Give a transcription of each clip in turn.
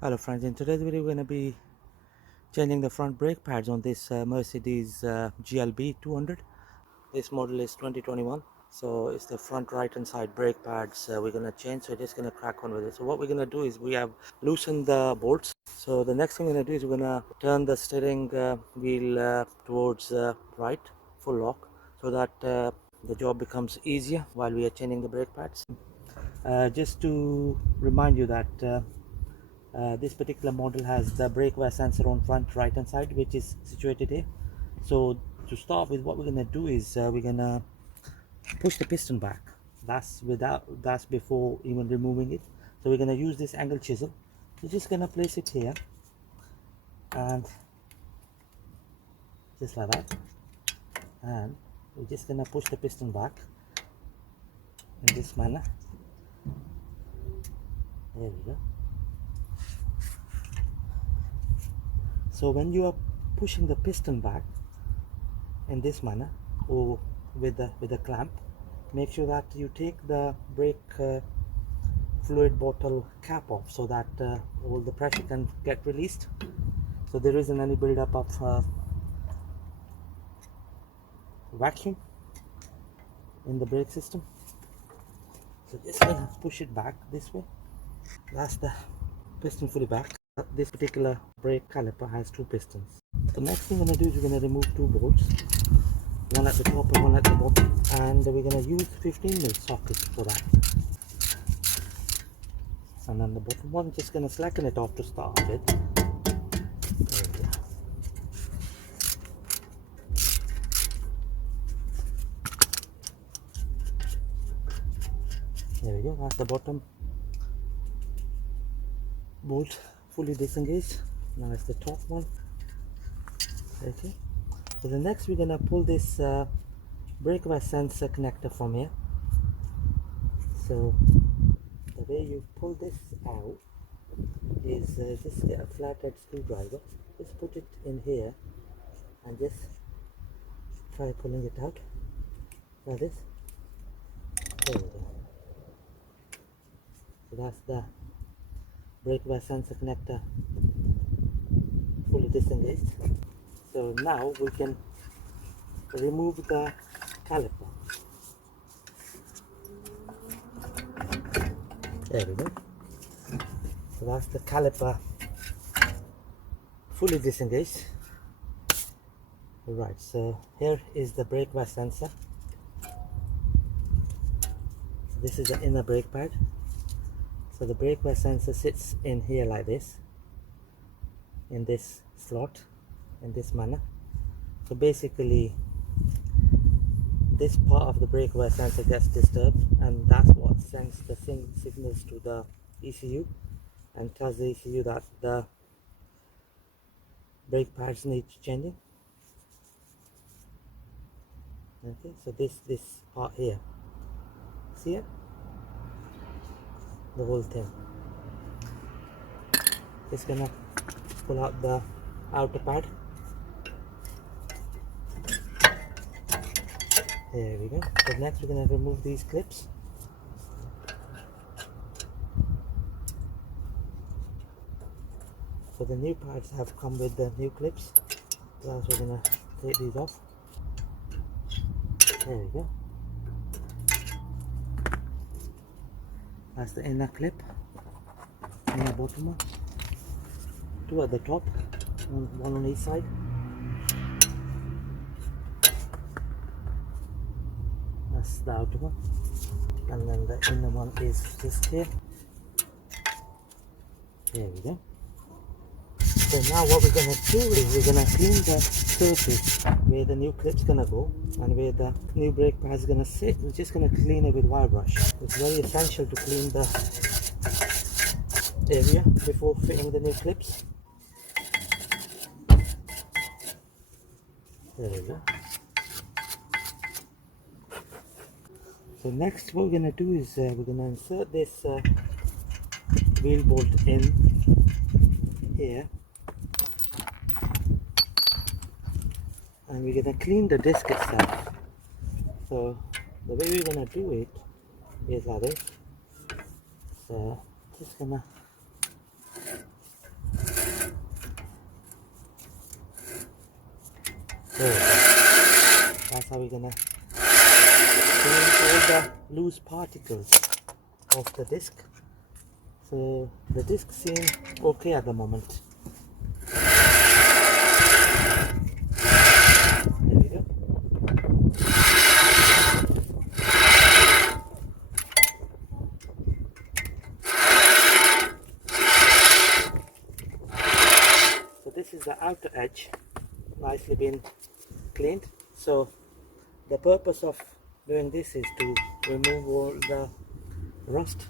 Hello friends, in today's video we're going to be changing the front brake pads on this Mercedes GLB200. This model is 2021, so it's the front right hand side brake pads we're going to change. So we're just going to crack on with it. So what we're going to do is we have loosened the bolts. So the next thing we're going to do is we're going to turn the steering wheel towards right, full lock, so that the job becomes easier while we are changing the brake pads. Just to remind you that this particular model has the brake wear sensor on front right hand side, which is situated here. So to start with, what we're gonna do is we're gonna push the piston back. That's before even removing it. So we're gonna use this angle chisel. We're just gonna place it here and just like that, and we're just gonna push the piston back in this manner. There we go. So when you are pushing the piston back in this manner or with a clamp, make sure that you take the brake fluid bottle cap off so that all the pressure can get released, so there isn't any buildup of vacuum in the brake system. So just gonna push it back this way. That's the piston fully back. This particular brake caliper has two pistons. The next thing we're gonna do is we're gonna remove two bolts, one at the top and one at the bottom, and we're gonna use 15mm sockets for that. And then the bottom one, just gonna slacken it off to start with. There we go. That's the bottom bolt fully disengaged. Now it's the top one. Okay. So the next we're gonna pull this brake wear sensor connector from here. So the way you pull this out is just get a flathead screwdriver. Just put it in here and just try pulling it out like this. There we go. So that's the brake wear sensor connector fully disengaged. So now we can remove the caliper. There we go. So that's the caliper fully disengaged. Right, so here is the brake wear sensor. So this is the inner brake pad. So the brake wear sensor sits in here like this, in this slot, in this manner. So basically this part of the brake wear sensor gets disturbed, and that's what sends the signals to the ECU and tells the ECU that the brake pads need changing. Okay, so this part here, see it? The whole thing. Just gonna pull out the outer pad. There we go. So next we're gonna remove these clips. So the new pads have come with the new clips. So we're gonna take these off. There we go. That's the inner clip, inner bottom one. Two at the top, one on each side. That's the outer one, and then the inner one is just here. There we go. So now what we're gonna do is we're gonna clean the surface where the new clip's gonna go and where the new brake pad is gonna sit. We're just gonna clean it with wire brush. It's very essential to clean the area before fitting the new clips. There we go. So next what we're gonna do is we're gonna insert this wheel bolt in here, and we're gonna clean the disc itself. So the way we're gonna do it is like this. So just gonna There we go. That's how we're gonna clean all the loose particles of the disc. So the disc seems okay at the moment. There we go. So this is the outer edge, nicely been cleaned. So the purpose of doing this is to remove all the rust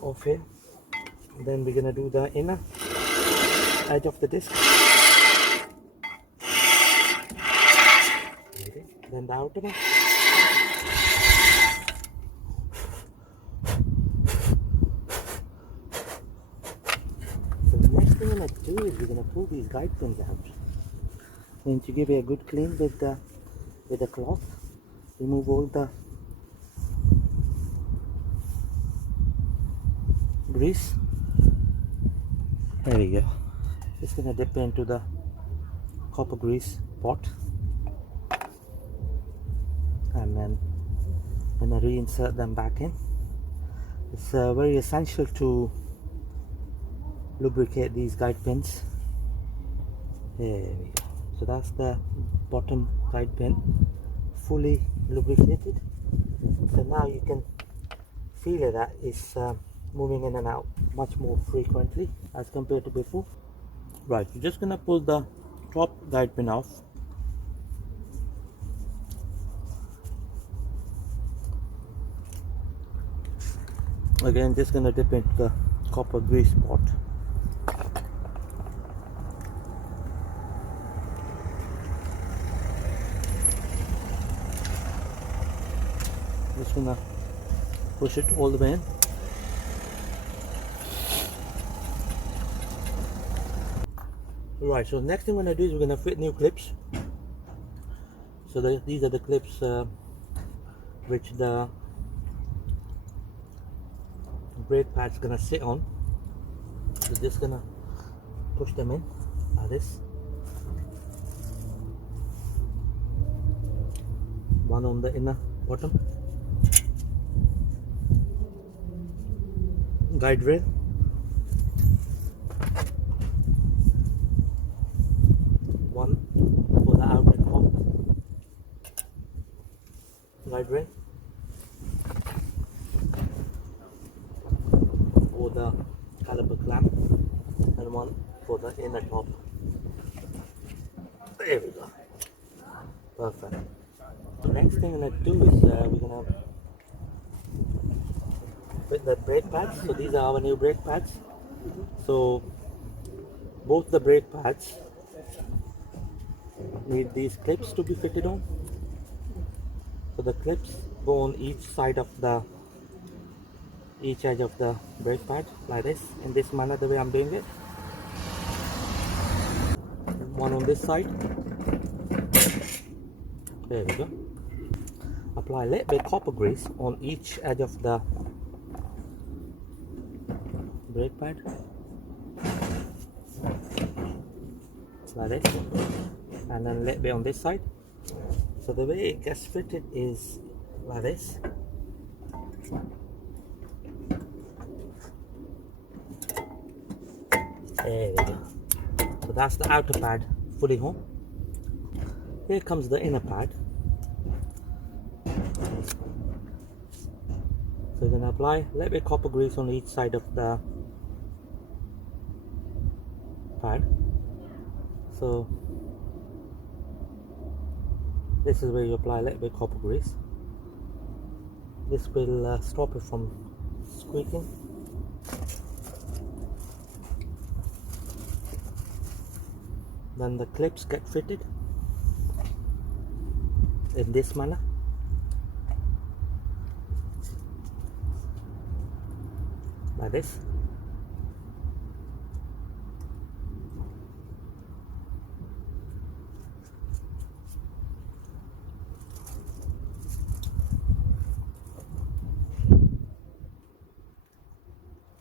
off here. Then we're gonna do the inner edge of the disc, then the outer one. So the next thing we're gonna do is we're gonna pull these guide pins out. Going to give it a good clean with the cloth. Remove all the grease. There we go. Just gonna dip into the copper grease pot, and then gonna reinsert them back in. It's very essential to lubricate these guide pins. There we go. So that's the bottom guide pin, fully lubricated. So now you can feel it that it's moving in and out much more frequently as compared to before. Right, you're just gonna pull the top guide pin off. Again, just gonna dip into the copper grease pot. Just gonna push it all the way in. Right, so next thing we're gonna do is we're gonna fit new clips. So these are the clips which the brake pad's gonna sit on. So just gonna push them in like this. One on the inner bottom guide rail, one for the outer top guide rail, for the caliper clamp, and one for the inner top. There we go. Perfect. The next thing we're gonna do is we're gonna fit the brake pads. So these are our new brake pads. So both the brake pads need these clips to be fitted on. So the clips go on each side of each edge of the brake pad like this, in this manner, the way I'm doing it. One on this side. There we go. Apply a little bit copper grease on each edge of the brake pad like this, and then a little bit on this side. So the way it gets fitted is like this. There we go. So that's the outer pad fully home. Here comes the inner pad. So we're going to apply a little bit of copper grease on each side of the pad. So this is where you apply a little bit of copper grease. This will stop it from squeaking. Then the clips get fitted in this manner. Like this.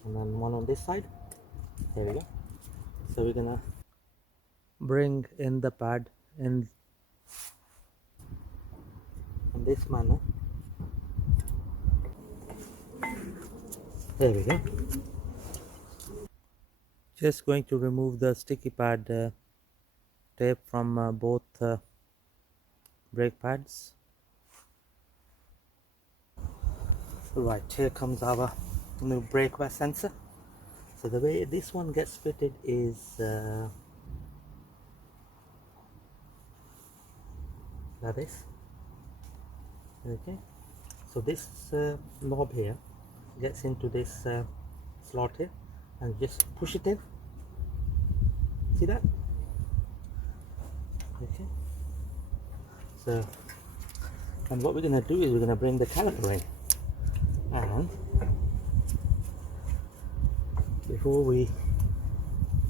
And then one on this side. There we go. So we're gonna bring in the pad in this manner. There we go. Just going to remove the sticky pad tape from both brake pads. Right, here comes our new brake wear sensor. So the way this one gets fitted is like this. Okay, so this knob here gets into this slot here, and just push it in. See that? Okay, so, and what we're going to do is we're going to bring the caliper in, and before we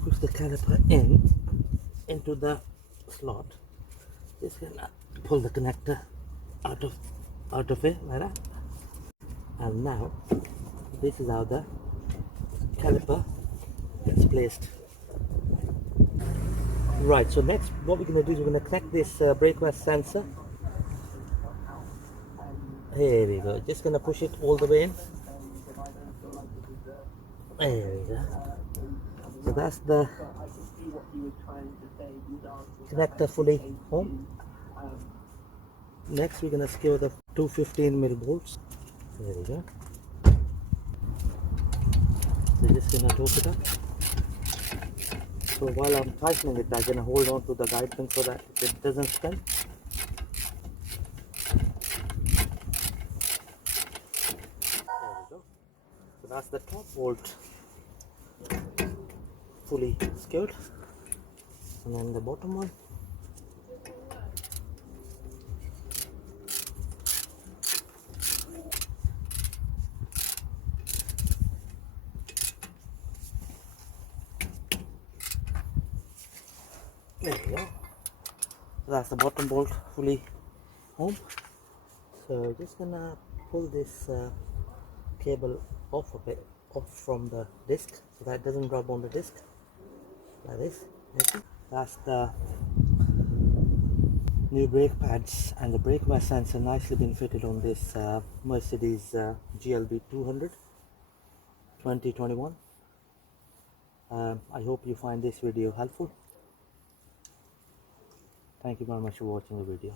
push the caliper in into the slot, just gonna pull the connector out of it like that. And now this is how the caliper gets placed. Right, so next what we're going to do is we're going to connect this brake wear sensor. Here we go, just going to push it all the way in. There we go. So that's the connector fully home. Next we're going to secure the 215mm bolts. There we go. So just going to torque it up. So while I'm tightening it, I'm going to hold on to the guide pin so that it doesn't spin. There we go. So that's the top bolt fully secured. And then the bottom one. There we go. That's the bottom bolt fully home. So just gonna pull this cable off from the disc so that it doesn't rub on the disc like this. Okay. That's the new brake pads and the brake wear sensor nicely been fitted on this Mercedes GLB200 2021. I hope you find this video helpful. Thank you very much for watching the video.